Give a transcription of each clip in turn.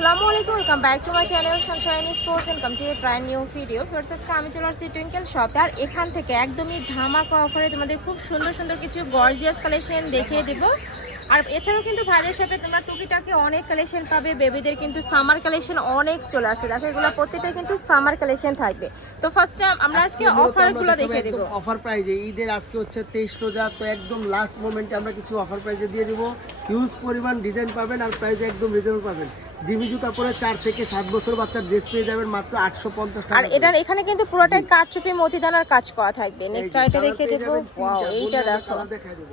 আসসালামু আলাইকুম, welcome back to my channel sunshine sports and come to a brand new video. First আজকে আমি চলে আসছি টুইঙ্কেল শপ। আর এখান থেকে একদমই ধামাকা অফারে তোমাদের খুব সুন্দর সুন্দর কিছু গর্জিয়াস কালেকশন দেখিয়ে দেব। আর এছাড়াও কিন্তু ভাইদের সাথে তোমরা টুকিটাকে অনেক কালেকশন পাবে। বেবিদের কিন্তু সামার কালেকশন অনেক চলে আসছে, দেখো এগুলো প্রত্যেকটা কিন্তু সামার কালেকশন থাকবে। তো ফার্স্টে আমরা আজকে অফারগুলো দেখিয়ে দেব। অফার প্রাইজে ঈদের আজকে হচ্ছে 23 রোজা, তো একদম লাস্ট মোমেন্টে আমরা কিছু অফার প্রাইজে দিয়ে দিব। হিউজ পরিমাণ ডিজাইন পাবেন আর প্রাইস একদম রিজনেবল পাবেন। জিমিজু কাপড়ে 4 থেকে 7 বছর বাচ্চার ড্রেস পেয়ে যাবেন মাত্র 850 টাকা। আর এটার এখানে কিন্তু পুরোটাই কারচুপি মতিদানার কাজ করা থাকবে। নেক্সট আইটা দেখিয়ে দেব। ওয়াও, এইটা দেখো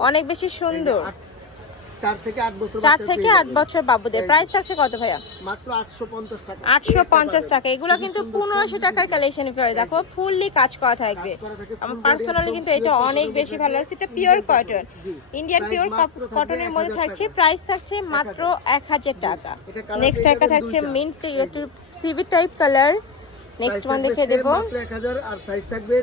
অনেক বেশি সুন্দর। 4 থেকে 8 বছর 4 থেকে 8 বছর বাবুদের প্রাইস থাকছে কত ভাইয়া? মাত্র 850 টাকা। 850 টাকা। এগুলো কিন্তু 1500 টাকার কালেকশন ফেয়ার। দেখো ফুললি কাজ করা থাকবে। আমার পার্সোনালি কিন্তু এটা অনেক বেশি ভালো লাগছে। এটা পিওর কটন, ইন্ডিয়ান পিওর কটনের মধ্যে থাকছে। প্রাইস থাকছে মাত্র 1000 টাকা। নেক্সট একটা থাকছে মিন্ট একটু সিভিট টাইপ কালার। নেক্সট ওয়ান দেখিয়ে দেব। মাত্র 1000 আর সাইজ থাকবে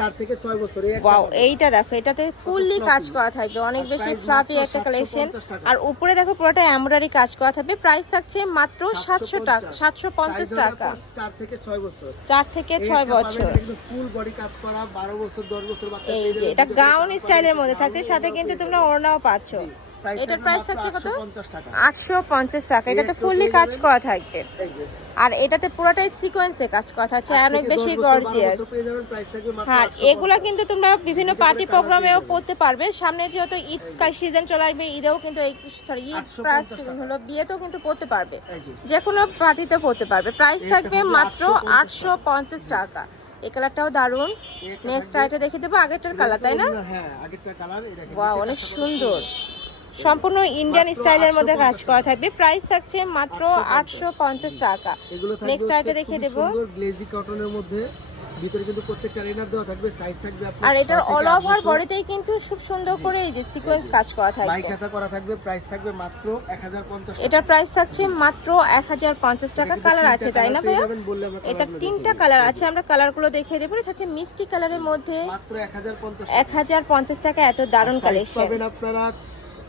4 থেকে 6 বছর। ওয়াও, এইটা দেখো, এটাতে ফুললি কাজ করা থাকবে, অনেক বেশি ফ্লাফি একটা কালেকশন। আর উপরে দেখো পুরোটা এমব্রয়ডারি কাজ করা থাকবে। প্রাইস থাকছে মাত্র 700 টাকা, 750 টাকা। 4 থেকে 6 বছর। 4 থেকে 6 বছর। ফুল বডি কাজ করা 12 বছর 10 বছর বাচ্চা। এই যে এটা গাউন স্টাইলের মধ্যে থাকছে, সাথে কিন্তু তোমরা ওড়নাও পাচ্ছ। এটার প্রাইস থাকছে কত? 850 টাকা। এটাতে ফুললি কাজ করা থাকবে। আর এটাতে পুরোটাই সিকোয়েন্সে কাজ করা থাকছে, অনেক বেশি গর্জিয়াস। হ্যাঁ, এগুলা কিন্তু তোমরা বিভিন্ন পার্টি প্রোগ্রামেও পড়তে পারবে। সামনে যেহেতু ঈদ সিজন চলে আসবে, ঈদেও কিন্তু এই ঈদ প্রাইস হলো বিয়েতেও কিন্তু পড়তে পারবে, যে কোনো পার্টিতে পড়তে পারবে। প্রাইস থাকবে মাত্র 850 টাকা। এই কালারটাও দারুন। নেক্সট আইটা দেখে দেবো। আগেরটার কালার, তাই না? হ্যাঁ, আগেরটা কালার। এই দেখেন, ওয়াও, অনেক সুন্দর। সম্পূর্ণ ইন্ডিয়ান স্টাইলের মধ্যে কাজ করা থাকবে। প্রাইস থাকছে মাত্র 850 টাকা। নেক্সট আইটা দেখিয়ে দেব। সুন্দর গ্লেজি কটনের মধ্যে ভিতরে কিন্তু প্রত্যেকটা রেনার দেওয়া থাকবে। সাইজ থাকবে আপনার। আর এটার অল ওভার বডিতেই কিন্তু খুব সুন্দর করে এই যে সিকোয়েন্স কাজ করা থাকবে। বাইকাটা করা থাকবে। প্রাইস থাকবে মাত্র 1050 টাকা। এটার প্রাইস থাকছে মাত্র 1050 টাকা। কালার আছে, তাই না ভাইয়া? এটা 3টা কালার আছে, আমরা কালারগুলো দেখিয়ে দেব। এটা হচ্ছে মিষ্টি কালারের মধ্যে মাত্র 1050 1050 টাকা। এত দারুণ কালেকশন পাবেন আপনারা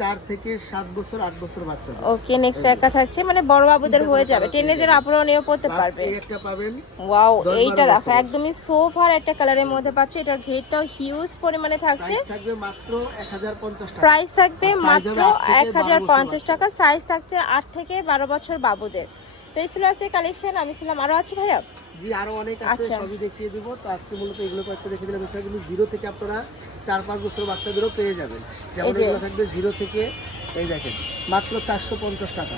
4 থেকে 7 বছর 8 বছর বাচ্চা। ওকে, নেক্সট একটা থাকছে মানে বড় বাবুদের হয়ে যাবে, টিনেজের আপুরাও নিয়ে পড়তে পারবে। এই একটা পাবেন। ওয়াও, এইটা দেখো একদমই সোফার একটা কালারের মধ্যে পাচ্ছ। এটার ঘেরটাও হিউজ পরিমাণে থাকছে। প্রাইস থাকবে মাত্র 1050 টাকা। প্রাইস থাকবে মাত্র 1050 টাকা। সাইজ থাকছে 8 থেকে 12 বছর বাবুদের। তো এই ছিল আছে কালেকশন। আমি ছিলাম, আরো আছে ভাইয়া? জি, আরো অনেক আছে, সবই দেখিয়ে দিব। তো আজকে মূলত এগুলো কয়েকটা দেখিয়ে দিলাম। এছাড়া কিন্তু 0 থেকে আপনারা 4-5 বছর বাচ্চাদেরও পেয়ে যাবেন। যেমন এগুলো থাকবে 0 থেকে, এই দেখেন মাত্র 450 টাকা।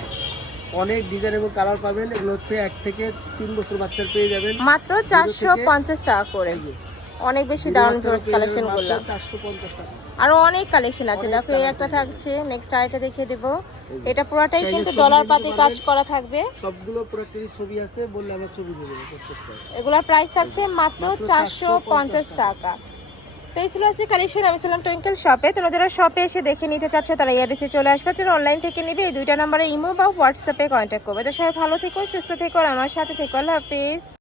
অনেক ডিজাইন এবং কালার পাবেন। এগুলো হচ্ছে 1 থেকে 3 বছর বাচ্চার পেয়ে যাবেন মাত্র 450 টাকা করে। অনেক বেশি দারুণ জোস কালেকশন করলাম। 450 টাকা। আরো অনেক কালেকশন আছে, দেখো এই একটা থাকছে। নেক্সট আইটা দেখিয়ে দেব। এটা পুরোটাই কিন্তু ডলার পাতি কাজ করা থাকবে। সবগুলো প্রোডাক্টেরই ছবি আছে, বললে আমরা ছবি দিয়ে দেব প্রত্যেকটা। এগুলোর প্রাইস থাকছে মাত্র 450 টাকা। তো এই ছিল আছে কালেকশন। আমি ছিলাম টুইঙ্কেল শপে। তোমরা যারা শপে এসে দেখে নিতে চাচ্ছ তারা এড্রেসে চলে আসবে। যারা অনলাইন থেকে নিবে এই 2টা নম্বরে ইমো বা হোয়াটসঅ্যাপে কন্ট্যাক্ট করবে। তো সবাই ভালো থেকো, সুস্থ থেকো আর আমার সাথে থেকো। আল্লাহ হাফেজ।